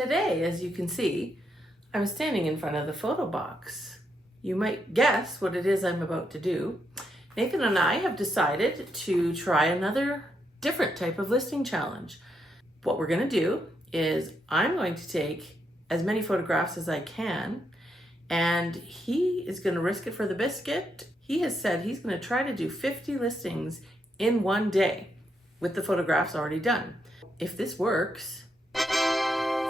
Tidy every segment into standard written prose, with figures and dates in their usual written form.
Today, as you can see, I'm standing in front of the photo box. You might guess what it is I'm about to do. Nathan and I have decided to try another different type of listing challenge. What we're going to do is I'm going to take as many photographs as I can, and he is going to risk it for the biscuit. He has said he's going to try to do 50 listings in one day with the photographs already done. If this works,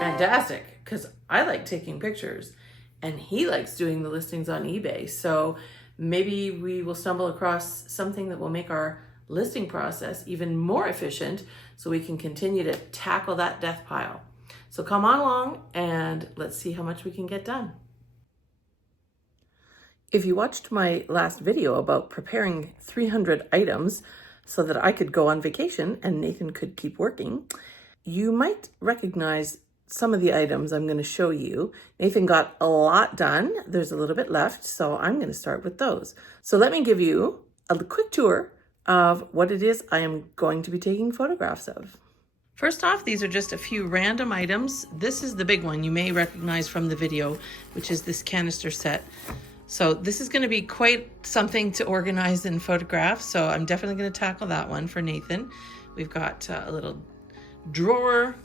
fantastic, because I like taking pictures and he likes doing the listings on eBay. So maybe we will stumble across something that will make our listing process even more efficient so we can continue to tackle that death pile. So come on along and let's see how much we can get done. If you watched my last video about preparing 300 items so that I could go on vacation and Nathan could keep working, you might recognize some of the items I'm going to show you. Nathan got a lot done. There's a little bit left, so I'm going to start with those. So let me give you a quick tour of what it is I am going to be taking photographs of. First off, these are just a few random items. This is the big one you may recognize from the video, which is this canister set. So this is going to be quite something to organize and photograph, so I'm definitely going to tackle that one for Nathan. We've got a little drawer.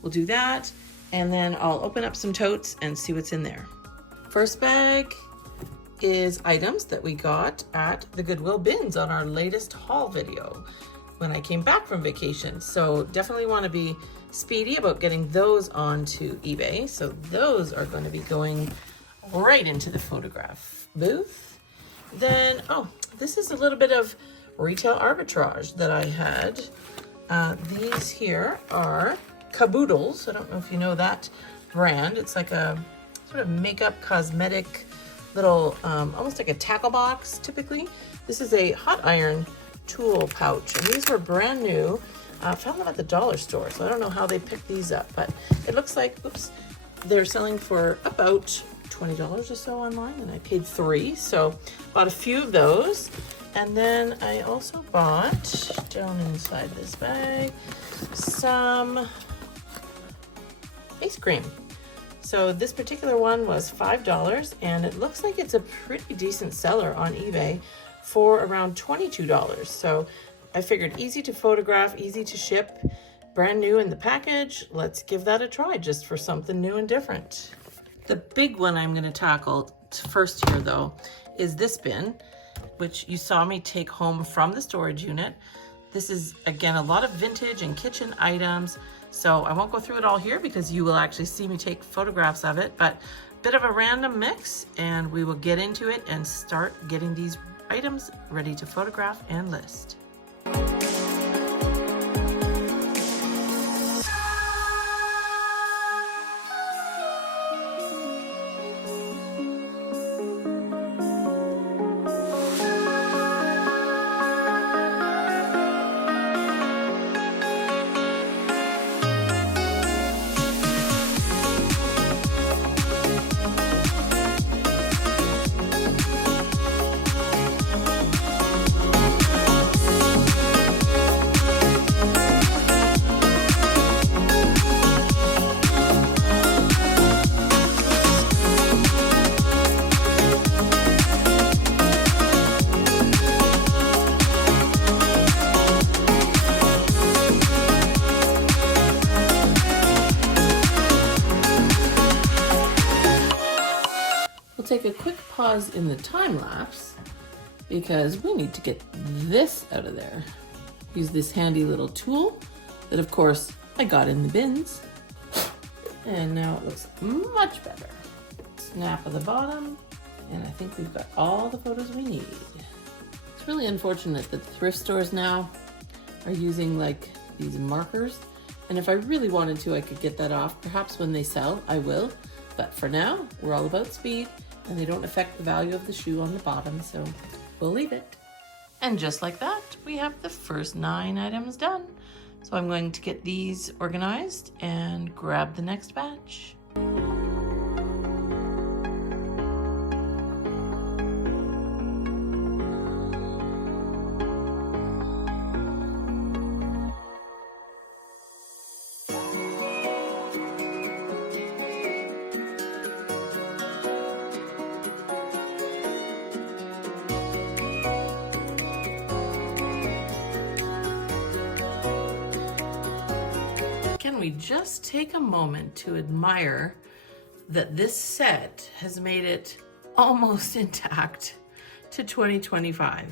We'll do that, and then I'll open up some totes and see what's in there. First bag is items that we got at the Goodwill bins on our latest haul video when I came back from vacation. So definitely want to be speedy about getting those onto eBay. So those are going to be going right into the photograph booth. Then, oh, this is a little bit of retail arbitrage that I had. These here are Caboodles. I don't know if you know that brand. It's like a sort of makeup cosmetic little, almost like a tackle box typically. This is a hot iron tool pouch, and these were brand new. I found them at the dollar store, so I don't know how they picked these up, but it looks like, oops, they're selling for about $20 or so online, and I paid $3, so bought a few of those. And then I also bought, down inside this bag, some face cream. So this particular one was $5, and it looks like it's a pretty decent seller on eBay for around $22. So I figured easy to photograph, easy to ship, brand new in the package. Let's give that a try just for something new and different. The big one I'm going to tackle first here though is this bin, which you saw me take home from the storage unit. This is, again, a lot of vintage and kitchen items. So I won't go through it all here because you will actually see me take photographs of it, but a bit of a random mix, and we will get into it and start getting these items ready to photograph and list. Take a quick pause in the time lapse because we need to get this out of there. Use this handy little tool that, of course, I got in the bins. And now it looks much better. Snap of the bottom, and I think we've got all the photos we need. It's really unfortunate that the thrift stores now are using like these markers. And if I really wanted to, I could get that off. Perhaps when they sell, I will. But for now, we're all about speed, and they don't affect the value of the shoe on the bottom, so we'll leave it. And just like that, we have the first 9 items done. So I'm going to get these organized and grab the next batch. we just take a moment to admire that this set has made it almost intact to 2025. I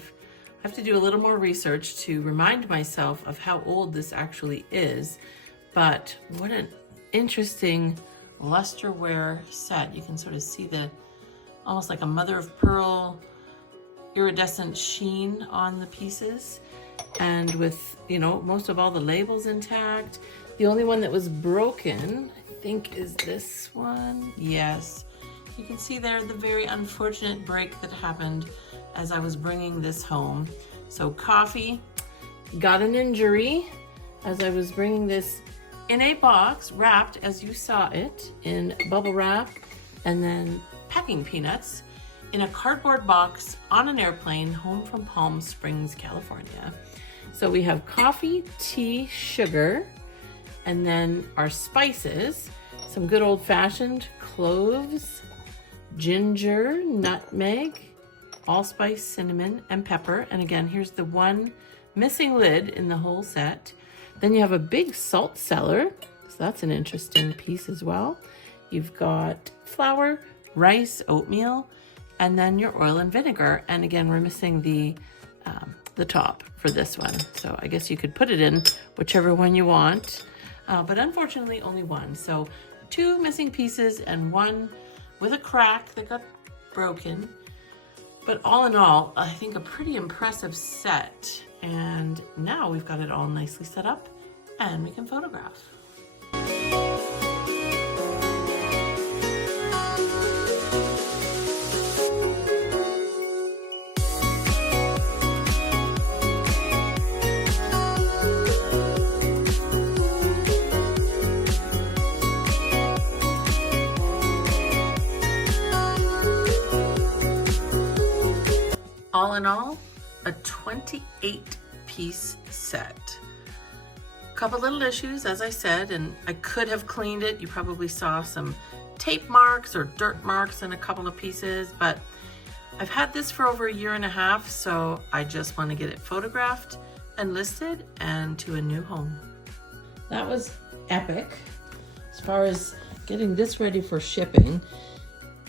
have to do a little more research to remind myself of how old this actually is, but what an interesting lusterware set. You can sort of see the almost like a mother of pearl iridescent sheen on the pieces, and with, you know, most of all the labels intact. The only one that was broken, I think, is this one. Yes, you can see there the very unfortunate break that happened as I was bringing this home. So coffee got an injury as I was bringing this in a box wrapped, as you saw it, in bubble wrap and then packing peanuts in a cardboard box on an airplane home from Palm Springs, California. So we have coffee, tea, sugar, and then our spices, some good old-fashioned cloves, ginger, nutmeg, allspice, cinnamon, and pepper. And again, here's the one missing lid in the whole set. Then you have a big salt cellar, so that's an interesting piece as well. You've got flour, rice, oatmeal, and then your oil and vinegar. And again, we're missing the top for this one. So I guess you could put it in whichever one you want, but unfortunately only one. So 2 missing pieces and 1 with a crack that got broken. But all in all, I think a pretty impressive set. And now we've got it all nicely set up and we can photograph. All in all, a 28-piece set. A couple little issues, as I said, and I could have cleaned it. You probably saw some tape marks or dirt marks in a couple of pieces, but I've had this for over 1.5 years, so I just want to get it photographed and listed and to a new home. That was epic as far as getting this ready for shipping.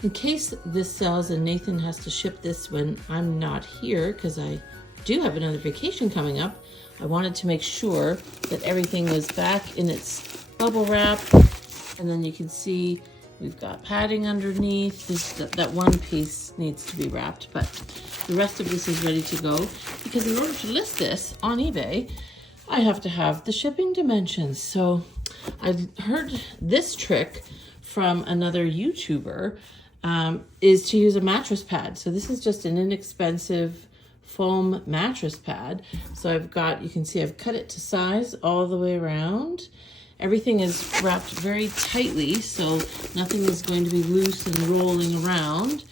In case this sells and Nathan has to ship this when I'm not here, because I do have another vacation coming up, I wanted to make sure that everything was back in its bubble wrap. And then you can see we've got padding underneath. That one piece needs to be wrapped, but the rest of this is ready to go, because in order to list this on eBay, I have to have the shipping dimensions. So I've heard this trick from another YouTuber, is to use a mattress pad. So this is just an inexpensive foam mattress pad. So I've got, you can see I've cut it to size all the way around. Everything is wrapped very tightly, so nothing is going to be loose and rolling around.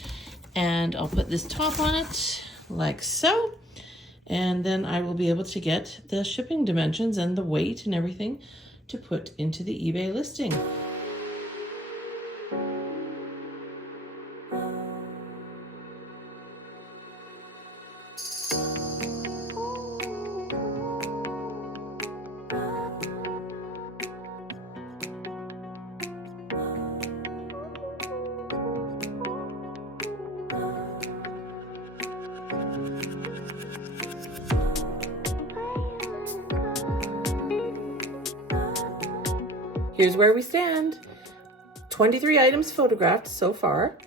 And I'll put this top on it like so. And then I will be able to get the shipping dimensions and the weight and everything to put into the eBay listing. Here's where we stand. 23 items photographed so far.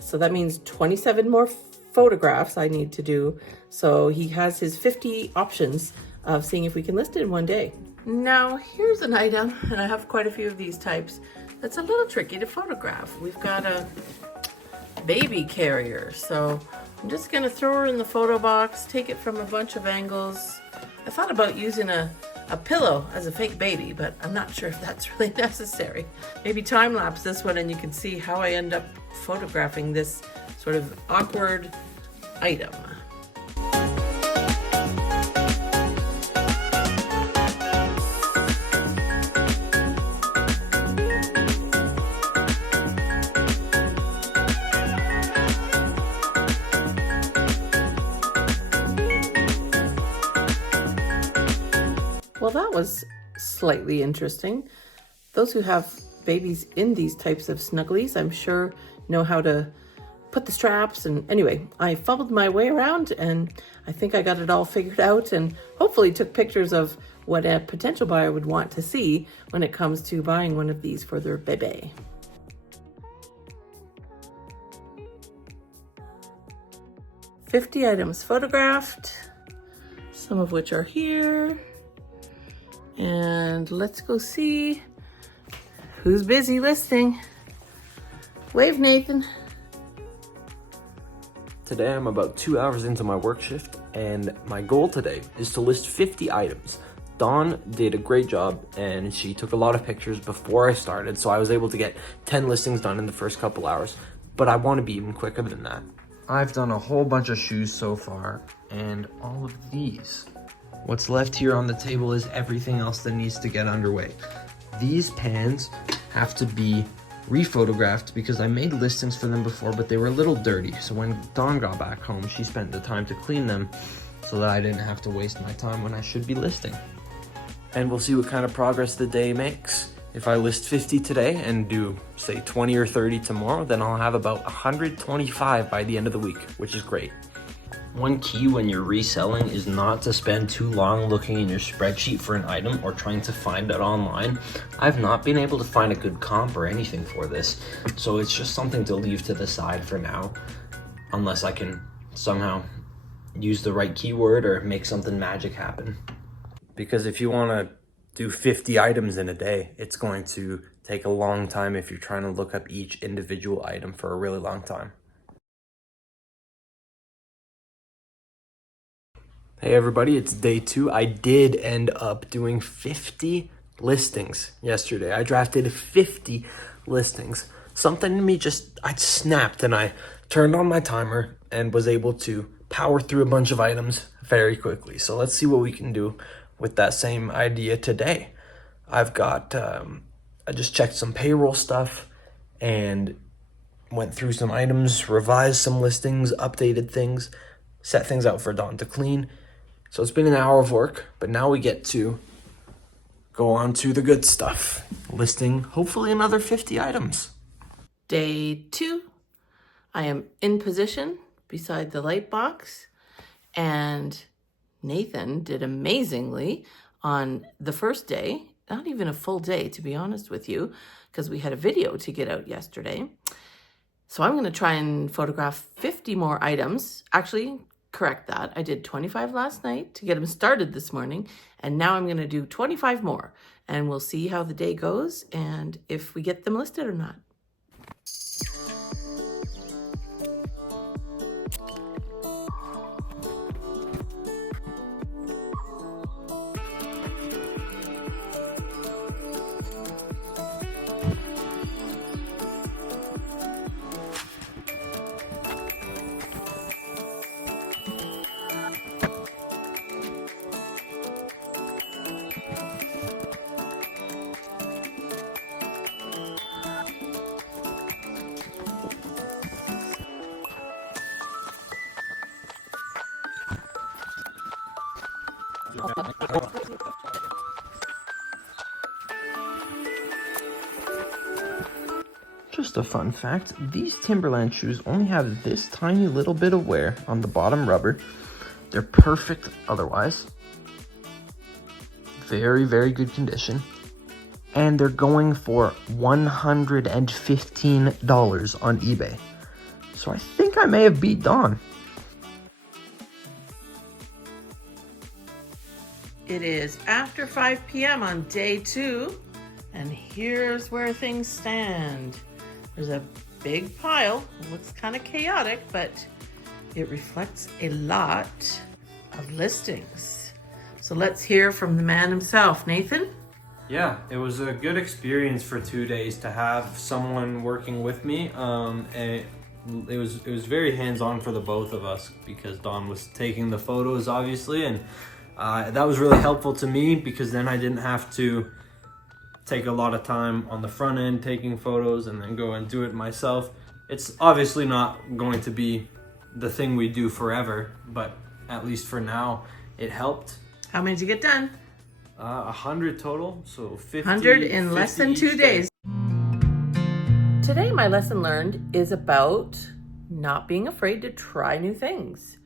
So that means 27 more photographs I need to do. So he has his 50 options of seeing if we can list it in one day. Now here's an item, and I have quite a few of these types, that's a little tricky to photograph. We've got a baby carrier. So I'm just gonna throw her in the photo box, take it from a bunch of angles. I thought about using a pillow as a fake baby, but I'm not sure if that's really necessary. Maybe time-lapse this one and you can see how I end up photographing this sort of awkward item. Well, that was slightly interesting. Those who have babies in these types of snugglies, I'm sure know how to put the straps. And anyway, I fumbled my way around and I think I got it all figured out, and hopefully took pictures of what a potential buyer would want to see when it comes to buying one of these for their baby. "50 items photographed, some of which are here. And let's go see who's busy listing. Wave, Nathan." Today I'm about 2 hours into my work shift, and my goal today is to list 50 items. Dawn did a great job and she took a lot of pictures before I started, so I was able to get 10 listings done in the first couple hours, but I want to be even quicker than that. I've done a whole bunch of shoes so far, and all of these. What's left here on the table is everything else that needs to get underway. These pans have to be rephotographed because I made listings for them before, but they were a little dirty. So when Dawn got back home, she spent the time to clean them so that I didn't have to waste my time when I should be listing. And we'll see what kind of progress the day makes. If I list 50 today and do, say, 20 or 30 tomorrow, then I'll have about 125 by the end of the week, which is great. One key when you're reselling is not to spend too long looking in your spreadsheet for an item or trying to find it online. I've not been able to find a good comp or anything for this, so it's just something to leave to the side for now, unless I can somehow use the right keyword or make something magic happen. Because if you want to do 50 items in a day, it's going to take a long time if you're trying to look up each individual item for a really long time. Hey everybody, it's day 2. I did end up doing 50 listings yesterday. I drafted 50 listings. Something in me I snapped and I turned on my timer and was able to power through a bunch of items very quickly. So let's see what we can do with that same idea today. I've got, I just checked some payroll stuff and went through some items, revised some listings, updated things, set things out for Dawn to clean. So it's been an hour of work, but now we get to go on to the good stuff, listing hopefully another 50 items. Day 2, I am in position beside the light box, and Nathan did amazingly on the first day, not even a full day to be honest with you, because we had a video to get out yesterday. So I'm going to try and photograph 50 more items. Actually, correct that. I did 25 last night to get them started this morning, and now I'm going to do 25 more, and we'll see how the day goes and if we get them listed or not. Just a fun fact, these Timberland shoes only have this tiny little bit of wear on the bottom rubber. They're perfect otherwise. Very, very good condition. And they're going for $115 on eBay. So I think I may have beat Dawn. It is after 5 p.m. on day 2, and here's where things stand. There's a big pile. It looks kind of chaotic, but it reflects a lot of listings. So let's hear from the man himself. Nathan? Yeah, it was a good experience for 2 days to have someone working with me. And it was very hands-on for the both of us because Dawn was taking the photos, obviously, and that was really helpful to me because then I didn't have to take a lot of time on the front end taking photos and then go and do it myself. It's obviously not going to be the thing we do forever, but at least for now, it helped. How many did you get done? 100 total, so 50. 100 in less 50 than 2 each day. days. Today, my lesson learned is about not being afraid to try new things.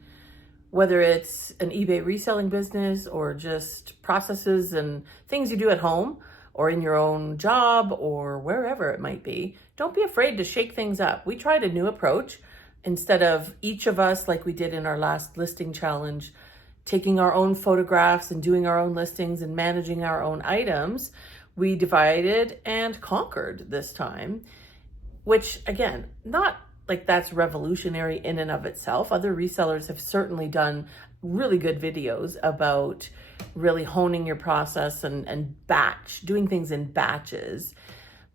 Whether it's an eBay reselling business or just processes and things you do at home or in your own job or wherever it might be, don't be afraid to shake things up. We tried a new approach. Instead of each of us, like we did in our last listing challenge, taking our own photographs and doing our own listings and managing our own items, we divided and conquered this time, which again, not like that's revolutionary in and of itself. Other resellers have certainly done really good videos about really honing your process and doing things in batches.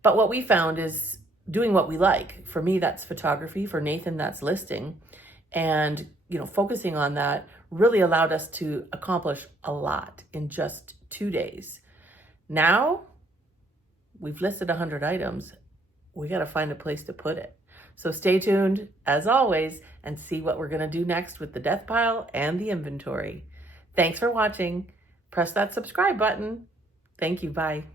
But what we found is doing what we like. For me, that's photography. For Nathan, that's listing. And, focusing on that really allowed us to accomplish a lot in just 2 days. Now we've listed 100 items. We got to find a place to put it. So stay tuned, as always, and see what we're going to do next with the death pile and the inventory. Thanks for watching. Press that subscribe button. Thank you. Bye.